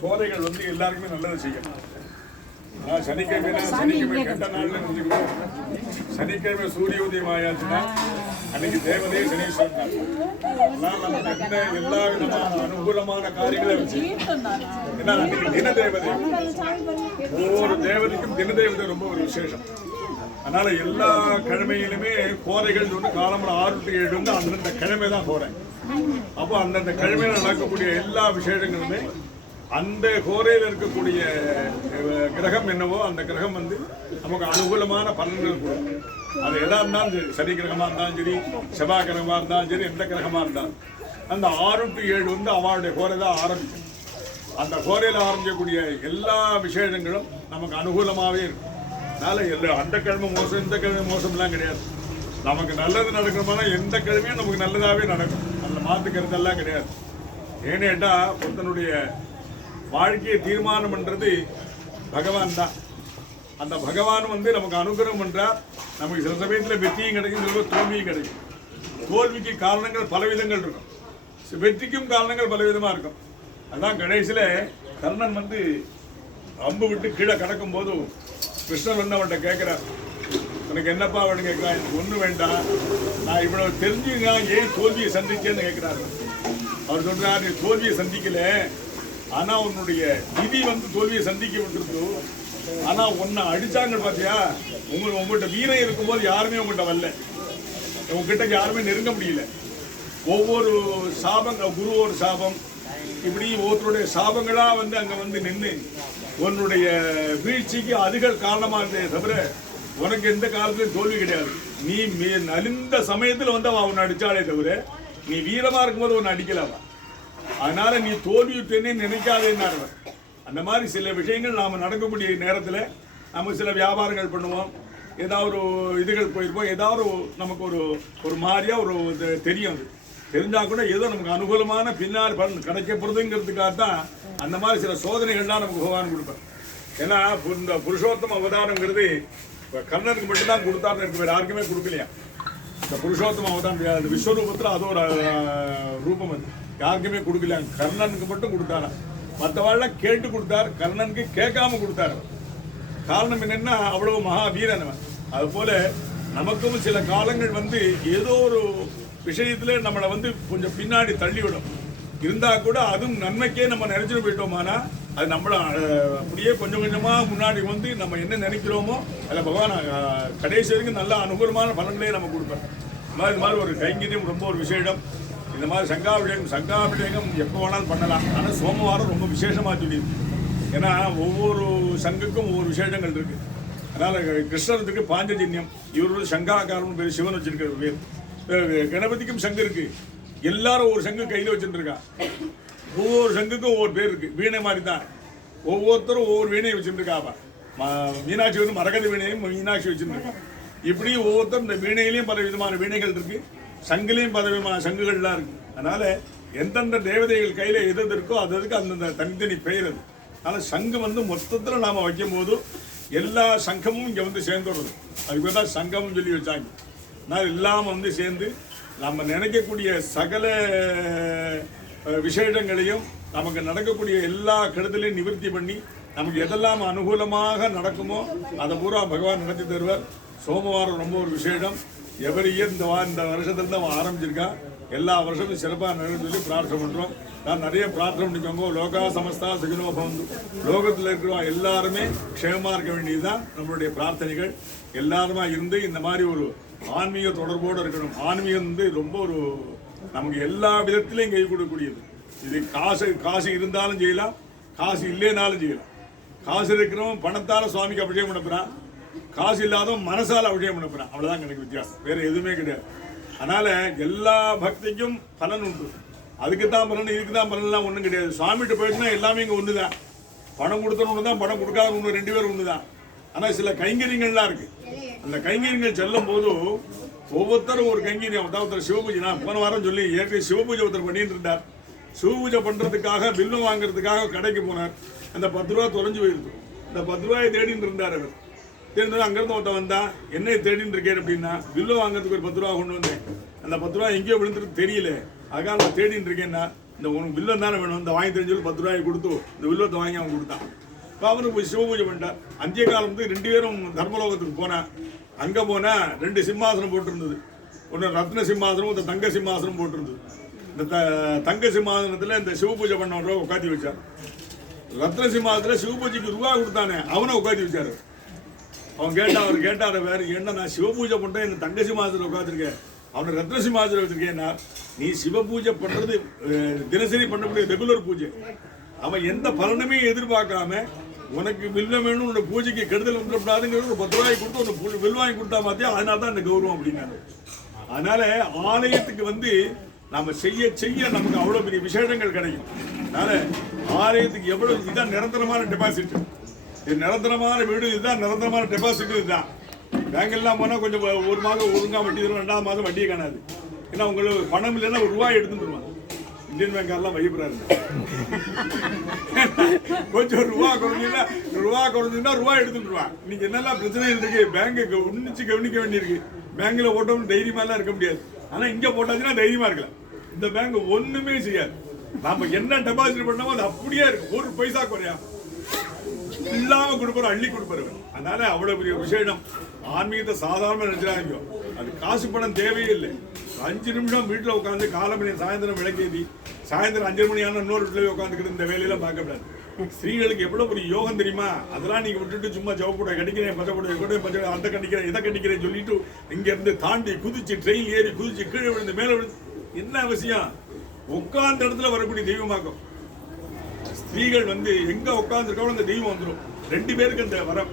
கோதைகள் வந்து எல்லாருக்குமே நல்லது செய்யும். ஆனா சனிக்கிழமை சனிக்கிழமை கெட்ட நாள்னு நினைச்சுக்கணும் சனிக்கிழமை சூரிய உதயம் ஆயாச்சுன்னா அன்னைக்கு தேவதே சனீஸ்வரன் நாள். அதனால எந்த எல்லா விதமான அனுகூலமான காரியங்களை வச்சு ஏன்னா அன்னைக்கு தின தேவதை ஒவ்வொரு தேவதைக்கும் தின தேவதை ரொம்ப ஒரு விசேஷம். அதனால எல்லா கிழமையிலுமே கோரைகள் ஒன்று காலம்பர ஆறு டு ஏழு வந்து அந்தந்த கிழமை தான் கோரை அப்போ அந்தந்த கிழமையில நடக்கக்கூடிய எல்லா விசேஷங்களுமே அந்த கோரையில் இருக்கக்கூடிய கிரகம் என்னவோ அந்த கிரகம் வந்து நமக்கு அனுகூலமான பலன்கள் கொடுக்கும். அது எதா இருந்தாலும் சரி சனி கிரகமாக இருந்தாலும் சரி செவ்வாய் கிரகமாக இருந்தாலும் சரி எந்த கிரகமாக இருந்தாலும். அந்த ஆறு டு ஏழு வந்து அவளுடைய கோரை தான் ஆரம்பிக்கும். அந்த கோரையில் ஆரம்பிக்கக்கூடிய எல்லா விசேஷங்களும் நமக்கு அனுகூலமாகவே இருக்கும். அதனால் எல்லா அந்த கிழமை மோசம் இந்த கிழமை மோசம்லாம் கிடையாது. நமக்கு நல்லது நடக்கணும்னா எந்த கிழமையும் நமக்கு நல்லதாகவே நடக்கும். அதில் மாற்றுக்கிறதெல்லாம் கிடையாது. ஏன்னு கேட்டால் ஒருத்தனுடைய வாழ்க்கையை தீர்மானம் பண்ணுறது பகவான் தான். அந்த பகவான் வந்து நமக்கு அனுகிரகம் பண்ணுறார் நமக்கு சில சமயத்தில் வெற்றியும் கிடைக்கும் சில தோல்வியும் கிடைக்கும். தோல்விக்கு காரணங்கள் பலவிதங்கள் இருக்கும். வெற்றிக்கும் காரணங்கள் பலவிதமாக இருக்கும். அதான் கடைசியில் கர்ணன் வந்து அம்பு விட்டு கீழே கடக்கும் போதும் கிருஷ்ணன் வந்து அவன்கிட்ட கேட்கிறார் உனக்கு என்னப்பா அவனு கேட்குறான் எனக்கு ஒன்றும் வேண்டாம் நான் இவ்வளவு தெரிஞ்சு நான் ஏன் தோல்வியை சந்திச்சேன்னு கேட்குறாரு அவர் சொல்கிறார் நீ தோல்வியை சந்திக்கல. ஆனால் உன்னுடைய விதி வந்து தோல்வியை சந்திக்க விட்டுருக்கு ஆனால் உன்னை அடித்தாங்க பார்த்தியா உங்களுக்கு உங்கள்கிட்ட வீரம் இருக்கும்போது யாருமே உங்கள்கிட்ட வரல. உங்ககிட்ட யாருமே நெருங்க முடியல. ஒவ்வொரு சாபங்க குருவோட சாபம் இப்படி ஒருத்தருடைய சாபங்களா வந்து அங்க வந்து நின்று உன்னுடைய வீழ்ச்சிக்கு அதுகள் காரணமா இருந்தே தவிர உனக்கு எந்த காலத்திலும் தோல்வி கிடையாது. நீ மே- நலிந்த சமயத்துல வந்து அவன் உன்னை அடிச்சாலே தவிர நீ வீரமா இருக்கும்போது உன்னை அடிக்கல அதனால நீ தோல்வியுற்றேனே நினைக்காதேன்னு அந்த மாதிரி சில விஷயங்கள் நாம நடக்கக்கூடிய நேரத்துல நம்ம சில வியாபாரங்கள் பண்ணுவோம். ஏதாவது ஒரு இதுகள் போயிருப்போம். ஏதாவது ஒரு நமக்கு ஒரு ஒரு மாதிரியா ஒரு இது தெரியும் அது. தெரிஞ்சா கூட ஏதோ நமக்கு அனுகூலமான பின்னால் பலன் கிடைக்க போறதுங்கிறதுக்காக தான் அந்த மாதிரி சில சோதனைகள்லாம் நமக்கு பகவான் கொடுப்பேன் ஏன்னா இந்த புருஷோத்தம அவதாரங்கிறது இப்போ கர்ணனுக்கு மட்டும்தான் கொடுத்தாருன்னு இருக்கு. வேறு யாருக்குமே கொடுக்கலையா? இந்த புருஷோத்தம அவதாரம் அந்த விஸ்வரூபத்தில் அது ஒரு ரூபம் அது. யாருக்குமே கொடுக்கல கர்ணனுக்கு மட்டும் கொடுத்தாரா மற்றவாழ்லாம் கேட்டு கொடுத்தார். கர்ணனுக்கு கேட்காம கொடுத்தாரு காரணம் என்னென்னா அவ்வளவு மகா வீரன் அவன். அதுபோல நமக்கும் சில காலங்கள் வந்து ஏதோ ஒரு விஷயத்தில் நம்மளை வந்து கொஞ்சம் பின்னாடி தள்ளிவிடும். இருந்தால் கூட அதுவும் நன்மைக்கே நம்ம நினைச்சிட்டு போயிட்டோமானா அது நம்மளை அப்படியே கொஞ்சம் கொஞ்சமாக முன்னாடி வந்து நம்ம என்ன நினைக்கிறோமோ அதில் பகவான் கடைசி வரைக்கும் நல்ல அனுகூலமான பலன்களே நம்ம கொடுப்பேன் இந்த மாதிரி இது மாதிரி ஒரு கைங்கரியம் ரொம்ப ஒரு விசேடம் இந்த மாதிரி சங்காபிஷேகம் சங்காபிஷேகம் எப்போ வேணாலும் பண்ணலாம். ஆனால் சோமவாரம் ரொம்ப விசேஷமாக சொல்லியிருக்கு. ஏன்னா ஒவ்வொரு சங்குக்கும் ஒவ்வொரு விசேஷங்கள் இருக்குது அதனால் கிருஷ்ணனுக்கு பாஞ்சஜன்யம். இவரு சங்காகாரம்னு பேர் சிவன் வச்சிருக்கிற பேர் கணபதிக்கும் சங்கு இருக்கு. எல்லாரும் ஒரு சங்கு கையில் வச்சுருக்கா ஒவ்வொரு சங்குக்கும் ஒவ்வொரு பேர் இருக்கு. வீணை மாதிரி தான் ஒவ்வொருத்தரும் ஒவ்வொரு வீணையை வச்சுட்டு மீனாட்சி வந்து மரகத வீணையும் மீனாட்சி வச்சுட்டு இப்படி ஒவ்வொருத்தரும் இந்த வீணையிலையும் பல விதமான வீணைகள் இருக்கு. சங்குலையும் பல விதமான சங்குகள்லாம் இருக்கு. அதனால எந்தெந்த தேவதைகள் கையில் எது இருக்கோ அது அதுக்கு அந்தந்த தனித்தனி பெயர் அது. ஆனால் சங்கு வந்து மொத்தத்தில் நாம் வைக்கும் போது எல்லா சங்கமும் இங்கே வந்து சேர்ந்துடுறது. அதுக்கு தான் சங்கம்னு சொல்லி வச்சாங்க. நான் இல்லாமல் வந்து சேர்ந்து நம்ம நினைக்கக்கூடிய சகல விசேடங்களையும் நமக்கு நடக்கக்கூடிய எல்லா கெடுதலையும் நிவர்த்தி பண்ணி நமக்கு எதெல்லாம் அனுகூலமாக நடக்குமோ அதை பூரா பகவான் நடத்தி தருவார். சோமவாரம் ரொம்ப ஒரு விசேடம் எவரி இயர் இந்த வா இந்த வருஷத்துலேருந்து தான் அவன் ஆரம்பிச்சிருக்கான் எல்லா வருஷமும் சிறப்பாக நடந்து சொல்லி பிரார்த்தனை பண்ணுறோம் நான் நிறைய பிரார்த்தனை பண்ணிக்கோங்க. லோகா சமஸ்தா சுகினோ பவந்து. லோகத்தில் இருக்கிற எல்லாருமே க்ஷேமமாக இருக்க வேண்டியதுதான் நம்மளுடைய பிரார்த்தனைகள். எல்லாருமா இருந்து இந்த மாதிரி ஒரு ஆன்மீக தொடர்போடு இருக்கணும். ஆன்மீகம் வந்து ரொம்ப ஒரு நமக்கு எல்லா விதத்திலையும் கை கொடுக்கக்கூடியது. இது காசு காசு இருந்தாலும் செய்யலாம் காசு இல்லைனாலும் செய்யலாம். காசு இருக்கிறவன் பணத்தால் சுவாமிக்கு அபிஷேகம் அனுப்புகிறான் காசு இல்லாதவன் மனசால் அபிஷேகம் பண்ண அவ்வளோதான் எனக்கு வித்தியாசம். வேறு எதுவுமே கிடையாது. அதனால் எல்லா பக்திக்கும் பலன் உண்டு. அதுக்கு தான் பலன் இதுக்கு தான் பலன்லாம் ஒன்றும் கிடையாது. சுவாமிகிட்ட போயிட்டுனா எல்லாமே இங்கே ஒன்று தான் பணம் கொடுத்தவன் ஒன்று தான் பணம் கொடுக்காத ஒன்று ரெண்டு பேரும் ஒன்று தான் ஆனால் சில கைங்கரியங்கள்லாம் இருக்குது அந்த கைங்கரியங்கள் செல்லும் போது ஒவ்வொருத்தரும் ஒரு கைங்கரியம். அதாவது ஒருத்தர் சிவபூஜை நான் போன வாரம் சொல்லி ஏற்கனவே சிவபூஜை ஒருத்தர் பண்ணிட்டு இருந்தார் சிவபூஜை பண்ணுறதுக்காக பில்லு வாங்குறதுக்காக கடைக்கு போனார். அந்த பத்து ரூபா தொலைஞ்சு போயிருக்கு அந்த பத்து ரூபாயை தேடிட்டு இருந்தார் அவர். தேடினது அங்கேருந்து ஒருத்தன் வந்தான் என்னை தேடிட்டு இருக்கேன் அப்படின்னா பில்லு வாங்குறதுக்கு ஒரு பத்து ரூபா கொண்டு வந்தேன். அந்த பத்து ரூபா எங்கேயோ விழுந்துருக்கு தெரியல. அதுக்காக நான் தேடிட்டு இருக்கேன்னா இந்த உனக்கு வில்லம் தானே வேணும். இந்த வாங்கி தெரிஞ்சு பத்து ரூபாய் கொடுத்து இந்த வில்லத்தை வாங்கி அவன் கொடுத்தான். இப்போ போய் சிவபூஜை பண்ணிட்டான் அந்திய காலம் வந்து ரெண்டு பேரும் தர்மலோகத்துக்கு போனான் அங்கே போனால் ரெண்டு சிம்மாசனம் போட்டிருந்தது. ஒன்று ரத்ன சிம்மாசனம் இந்த தங்க சிம்மாசனம் போட்டிருந்தது. இந்த த- தங்க சிம்மாசனத்தில் இந்த சிவபூஜை பண்ணவரை உட்காந்து வச்சார். ரத்ன சிம்மாசனத்தில் சிவபூஜைக்கு ரூபா கொடுத்தானே அவனை உட்காந்து வச்சார். அவன் கேட்டான் அவர் கேட்டாரு வேற என்ன நான் சிவபூஜை பண்ணுறேன் இந்த தங்க சிம்மாசனத்தில் உட்காந்துருக்கேன் அவனை ரத்ன சிம்மாசனம் வச்சுருக்கேன்னா நீ சிவபூஜை பண்ணுறது தினசரி பண்ணக்கூடிய ரெகுலர் பூஜை. அவன் எந்த பலனுமே எதிர்பார்க்காம உனக்கு வில்ல வேணும் உன்னோட பூஜைக்கு கெடுதல் வந்துடக்கூடாதுங்கிறது ஒரு பத்து ரூபாய் கொடுத்து உனக்கு வில் வாங்கி கொடுத்தா மாத்தியா? அதனால தான் இந்த கௌரவம் அப்படின்னாரு. அதனால ஆலயத்துக்கு வந்து நம்ம செய்ய செய்ய நமக்கு அவ்வளோ பெரிய விசேஷங்கள் கிடைக்கும். அதனால ஆலயத்துக்கு எவ்வளோ இதுதான் நிரந்தரமான டெபாசிட் இது நிரந்தரமான வீடு இதுதான் நிரந்தரமான டெபாசிட் இதுதான். பேங்க் போனால் கொஞ்சம் ஒரு மாதம் ஒழுங்காக வட்டி தரும் ரெண்டாவது மாதம் வட்டியே காணாது. ஏன்னா உங்களுக்கு பணம் இல்லைன்னா ஒரு ரூபாய் எடுத்துருவாங்க வருவாங்க இந்தியன் எல்லாம் வைப்புறாரு கொஞ்சம் ரூபா குறைஞ்சுன்னா ரூபா குறைஞ்சுன்னா ரூபா எடுத்துட்டுருவான் இன்னைக்கு என்னெல்லாம் பிரச்சனைகள் இருக்கு பேங்க்கு உன்னிச்சு கவனிக்க வேண்டியிருக்கு. பேங்க்ல போட்டோம்னு தைரியமாலாம் இருக்க முடியாது. ஆனா இங்க போட்டாச்சுன்னா தைரியமா இருக்கலாம். இந்த பேங்க் ஒண்ணுமே செய்யாது. நாம என்ன டெபாசிட் பண்ணமோ அது அப்படியே இருக்கு ஒரு பைசா குறையா. இல்லாம கொடுப்பாரு அள்ளி கொடுப்பாரு அதனால அவ்வளவு பெரிய விசேஷம் ஆன்மீகத்தை சாதாரண நினைச்சாங்க அது காசு பணம் தேவையே இல்லை. அஞ்சு நிமிஷம் வீட்டுல உட்காந்து காலமணி சாயந்தரம் விளக்கேதி சாயந்தரம் அஞ்சு மணி ஆனால் இன்னொரு வீட்டில் உட்காந்துக்கிட்டு இந்த வேலையெல்லாம் பார்க்கக்கூடாது ஸ்திரீகளுக்கு எவ்வளோ பெரிய யோகம் தெரியுமா? அதெல்லாம் நீங்கள் விட்டுட்டு சும்மா ஜவக்கூட கடிக்கிறேன் பச்சை கூட பச்சை அந்த கண்டிக்கிறேன் இதை கண்டிக்கிறேன் சொல்லிட்டு இங்கேருந்து தாண்டி குதிச்சு ட்ரெயின் ஏறி குதிச்சு கீழே விழுந்து மேலே விழுந்து என்ன அவசியம்? உட்கார்ந்த இடத்துல வரக்கூடிய தெய்வமாக்கும் ஸ்திரீகள் வந்து எங்கே உட்கார்ந்துருக்கோ அந்த தெய்வம் வந்துடும் ரெண்டு பேருக்கு அந்த வரம்.